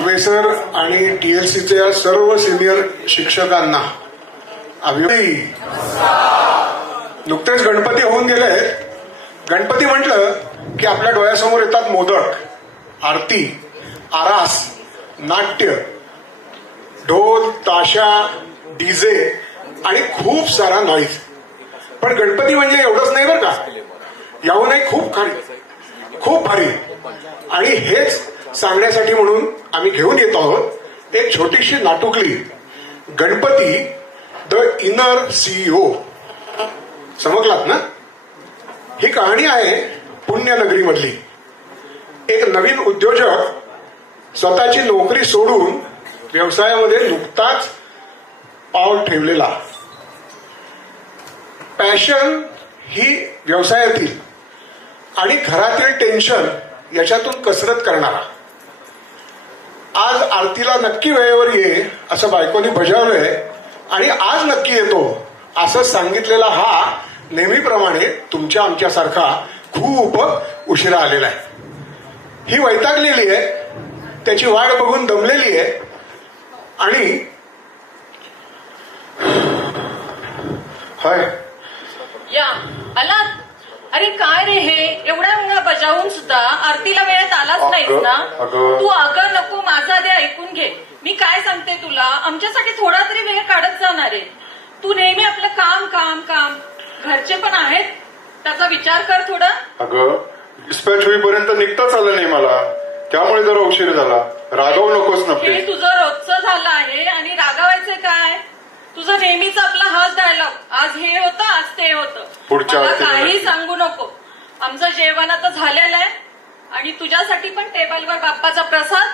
Professor आणि TLCच्या सर्व senior शिक्षकांना अभिवादन. नुकतेच गणपती होऊन गेले. गणपती म्हटलं की आपल्या डोळ्यासमोर येतात मोदक, आरती, आरास, नाट्य, ढोल, ताशा, डीजे आणि खूप सारा नॉईज. पण गणपती म्हणजे एवढंच नाही बरं का, याहूनही खूप भारी. आणि हेच सांगण्यासाठी म्हणून आम्ही घेऊन येत आहोत एक छोटीशी नाटुकली, गणपती द इनर CEO. समजलात ना? ही कहाणी आहे पुण्यनगरी मधली. एक नवीन उद्योजक स्वतःची नोकरी सोडून व्यवसायामध्ये नुकताच पाऊल ठेवलेला. पॅशन ही व्यवसायातील आणि घरातील टेन्शन याच्यातून कसरत करणारा. आज आरतीला नक्की वेळेवर ये असं बायकोनी बजावलंय आणि आज नक्की येतो असं सांगितलेला हा नेहमीप्रमाणे तुमच्या आमच्यासारखा खूप उशिरा आलेला आहे. ही वैतागलेली आहे, त्याची वाट बघून दमलेली आहे आणि हाय या आला. अरे काय रे हे एवढ्या वेळा बजावून सुद्धा आरतीला वेळेत आलाच नाहीस ना. तू अगं नको, माझा आधी ऐकून घे. मी काय सांगते तुला, आमच्यासाठी थोडा तरी वेळ काढत जाणार आहे. तू नेहमी आपलं काम काम काम, घरचे पण आहेत, त्याचा विचार कर थोडा. अगं डिस्पॅच होईपर्यंत निघताच आलं नाही मला, त्यामुळे जरा उशीर झाला. रागवू नकोस ना हे प्लीज. तुझं रोजचं झालं आहे आणि रागावायचं काय? तुझं नेहमीच आपला हाच डायलॉग, आज हे होतं आज ते होतं. पुढच्या मला आरतीला काही नक्की. सांगू नको. आमचं जेवण आता झालेलं आहे आणि तुझ्यासाठी पण टेबलवर बाप्पाचा प्रसाद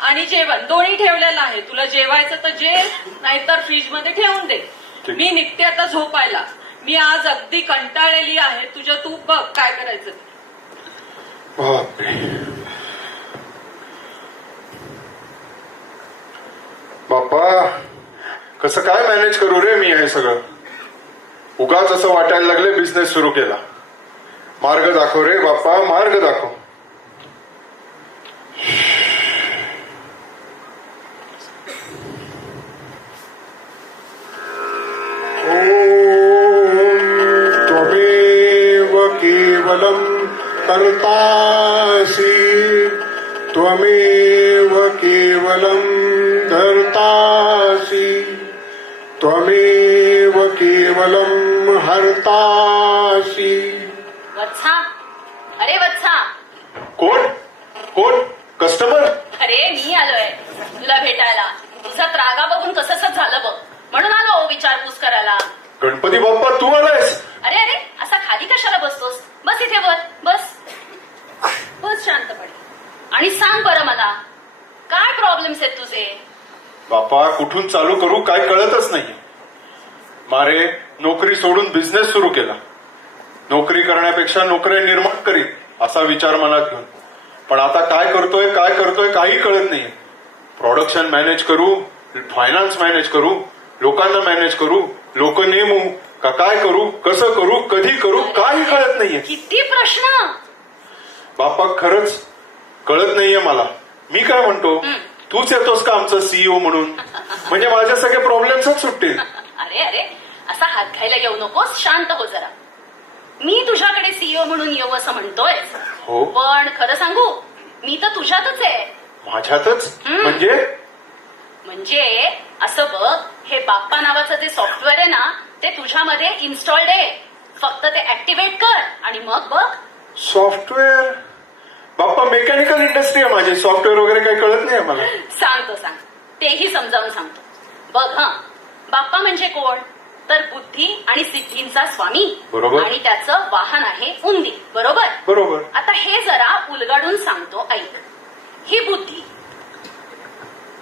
आणि जेवण दोन्ही ठेवलेलं आहे. तुला जेवायचं तर जे, नाहीतर फ्रीजमध्ये ठेवून दे. ठीक. मी निघते आता झोपायला. मी आज अगदी कंटाळलेली आहे. तुझ्या तू बघ काय करायचं ते. बापरे. बाप्पा कसं काय मॅनेज करू रे मी हे सगळं. उगाच असं वाटायला लागले बिझनेस सुरू केला. मार्ग दाखव रे बाप्पा, मार्ग दाखव. त्वमेव केवलं कर्तासि, त्वमेव केवलं कर्तासि, त्वमेव केवलं हर्तासि. वत्सा, अरे वत्सा. कोण कोण कस्टमर? अरे मी आलोय तुला भेटायला. तुझा त्रागा बघून कसं झालं बघ, म्हणून आलो विचारपूस करायला. गणपती बाप्पा तू आलायस? अरे अरे असा खाली कशाला बसतोस? बस इथे बस बस शांतपणे आणि सांग बरं मला काय प्रॉब्लेम्स आहेत तुझे. बाप्पा कुठून चालू करू काय कळतच नाही. मारे नोकरी सोडून बिझनेस सुरू केला. नोकरी करण्यापेक्षा नोकऱ्या निर्माण करीत असा विचार मनात घेऊन. पण आता काय करतोय काही कळत नाही. प्रोडक्शन मॅनेज करू, फायनान्स मॅनेज करू, लोकांना मॅनेज करू, लोक नेमू का काय करू, कसं करू, कधी करू, काही कळत नाहीये. किती प्रश्न. बाप्पा खरंच कळत नाहीये मला. मी काय म्हणतो, तूच येतोस का आमचं CEO म्हणून, म्हणजे माझे सगळे प्रॉब्लेम्सच सुटतील. अरे अरे असा हात घ्यायला येऊ नकोस, शांत हो जरा. मी तुझ्याकडे CEO म्हणून येऊ असं म्हणतोय, हो पण खरं सांगू मी तर तुझ्यातच आहे. माझ्यातच म्हणजे असं बघ, हे बाप्पा नावाचं जे सॉफ्टवेअर आहे ना ते तुझ्यामध्ये इन्स्टॉल्ड आहे. फक्त ते ऍक्टिव्हेट कर आणि मग बघ. सॉफ्टवेअर? बाप्पा मेकॅनिकल इंडस्ट्री आहे माझी, सॉफ्टवेअर वगैरे काही कळत नाही मला. सांग तेही समजावून सांगतो. बघ बाप्पा म्हणजे कोण, तर बुद्धी आणि सिद्धींचा स्वामी. बरोबर. आणि त्याचं वाहन आहे उंदी. बरोबर बरोबर. आता हे जरा उलगडून सांगतो, ऐक. ही बुद्धी.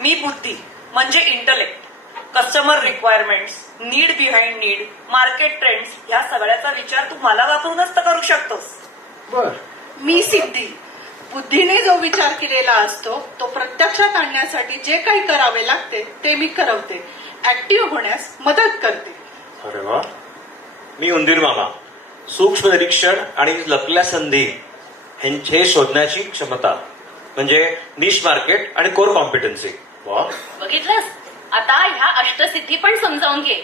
मी बुद्धी म्हणजे intellect, customer requirements, need behind need, market trends या सगळ्याचा विचार तू मला वापरूनच तर करू शकतोस. बर. मी सिद्धी. बुद्धीने जो विचार केलेला असतो तो प्रत्यक्षात आणण्यासाठी जे काही करावे लागते ते मी करवते, ऍक्टिव्ह होण्यास मदत करते. अरे वा. मी उंदीर मामा. सूक्ष्म निरीक्षण आणि लपल्या संधी हे शोधण्याची क्षमता म्हणजे निश मार्केट आणि कोर कॉम्पिटन्सी. वा. बघितलंस, आता ह्या अष्टसिद्धी पण समजावून घे.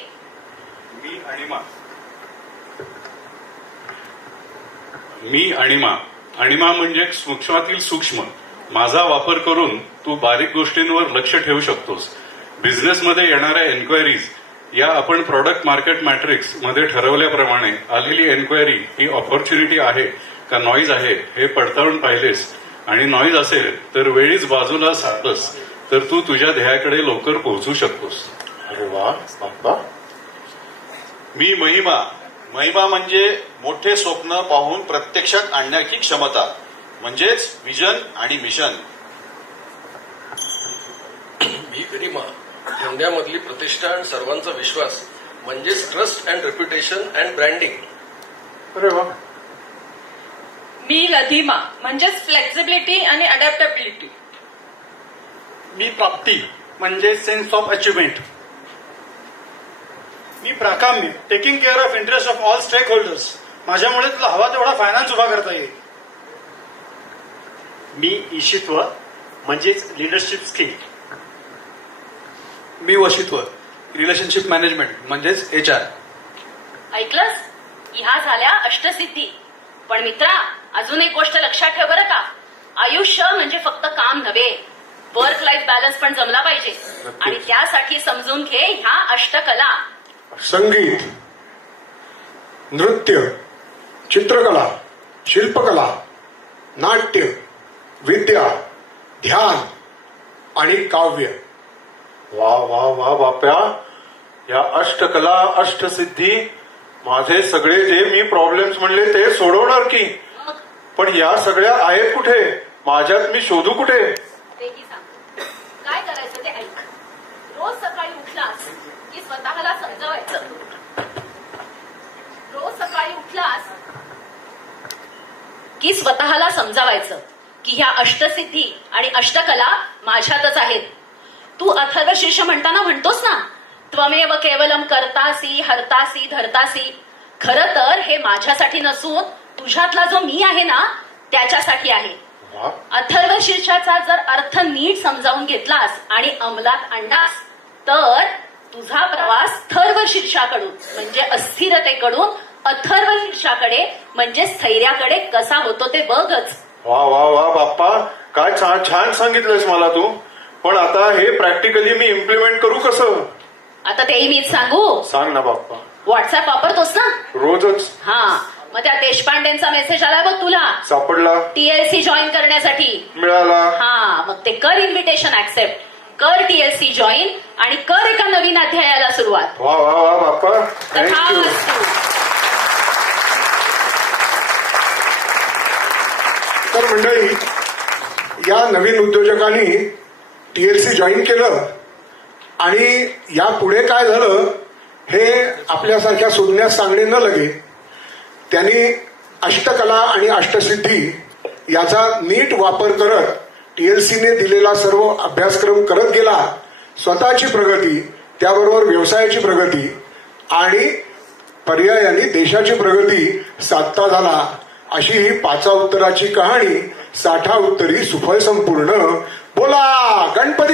मी अणिमा. अणिमा म्हणजे सूक्ष्मातील सूक्ष्म. माझा वापर करून तू बारीक गोष्टींवर लक्ष ठेवू शकतोस. बिझनेसमध्ये येणाऱ्या एन्क्वायरीज या आपण प्रॉडक्ट मार्केट मॅट्रिक्स मध्ये ठरवल्याप्रमाणे आलेली एन्क्वायरी ही ऑपॉर्च्युनिटी आहे का नॉईज आहे हे पडताळून पाहिलेस आणि नॉईज असेल तर वेळीच बाजूला सारलंस तर तू तुझ्या ध्येयाकडे लवकर पोहोचू शकतोस. अरे वा बाप्पा. मी महिमा म्हणजे मोठे स्वप्न पाहून प्रत्यक्षात आणण्याची क्षमता, म्हणजेच विजन आणि मिशन. मी गरिमा, धंद्यामधली प्रतिष्ठा आणि सर्वांचा विश्वास, म्हणजेच trust and reputation and branding. अरे वा. मी लधिमा म्हणजेच फ्लेक्झिबिलिटी आणि अडॅप्टेबिलिटी. मी प्राप्ती म्हणजे सेन्स ऑफ अचिव्हमेंट. मी प्राकाम्य, taking care of interest of all stakeholders. माझ्यामुळे तुला हवा तेवढा फायनान्स उभा करता येईल. मी ईशित्व म्हणजेच लिडरशिप स्किल. मी वशित्व, रिलेशनशिप मॅनेजमेंट म्हणजेच HR. ऐकलंस, ह्या झाल्या अष्टसिद्धी. पण मित्रा, अजून एक गोष्ट लक्षात ठेव बरं का, आयुष्य म्हणजे फक्त काम नव्हे, वर्क लाईफ बॅलन्स पण जमला पाहिजे. आणि त्यासाठी समजून घे ह्या अष्टकला. संगीत, नृत्य, चित्रकला, शिल्पकला, नाट्य, विद्या, ध्यान आणि काव्य. वा वा वा बाप्या. या अष्टकला अष्टसिद्धी माझे सगळे जे मी प्रॉब्लेम्स म्हणले ते सोडवणार की. पण या सगळ्या आहेत कुठे? माझ्यात मी शोधू कुठे? तेही सांग. काय करायचं ते ऐक. रोज सकाळी उठलास की स्वतःला समजावायचं. की ह्या अष्टसिद्धी आणि अष्टकला माझ्यातच आहेत. तू अथर्व शीर्ष म्हणताना म्हणतोस ना, त्वमेव केवलम कर्तासी हरतासी धरतासी. खरं तर हे माझ्यासाठी नसून तुझ्यातला जो मी आहे ना त्याच्यासाठी आहे. वा. अथर्व शीर्षाचा जर अर्थ नीट समजावून घेतलास आणि अंमलात आणलास तर तुझा प्रवास थर्व शीर्षाकडून म्हणजे अस्थिरतेकडून अथर्व शीर्षाकडे म्हणजे स्थैर्याकडे कसा होतो ते बघच. वा वा वा बाप्पा. काय छान सांगितलंस मला तू. पण आता हे प्रॅक्टिकली मी इम्प्लिमेंट करू कसं? आता तेही मीच सांगू. सांग ना बाप्पा. व्हॉट्सअप वापरतोस ना? रोजच. हा, मग त्या देशपांडेंचा मेसेज आला बघ तुला सापडला. TLC जॉईन करण्यासाठी. मिळाला. हा, मग ते कर इन्व्हिटेशन ऍक्सेप्ट कर, TLC जॉईन आणि कर एका नवीन अध्यायाला सुरुवात. वा वा वा बाप्पा. थँक्यू. तथास्तु. तर मंडळी, या नवीन उद्योजकांनी TLC जॉईन केलं आणि यापुढे काय झालं हे आपल्यासारख्या सुज्ञास सांगणे न लगे त्यांनी अष्टकला आणि अष्टसिद्धी याचा नीट वापर करत TLCने दिलेला सर्व अभ्यासक्रम करत गेला. स्वतःची प्रगती, त्याबरोबर व्यवसायाची प्रगती आणि पर्यायाने देशाची प्रगती साधता झाला. अशी ही 5 उत्तराची कहाणी. 60 उत्तरी सुफळ संपूर्ण. बोला गणपती.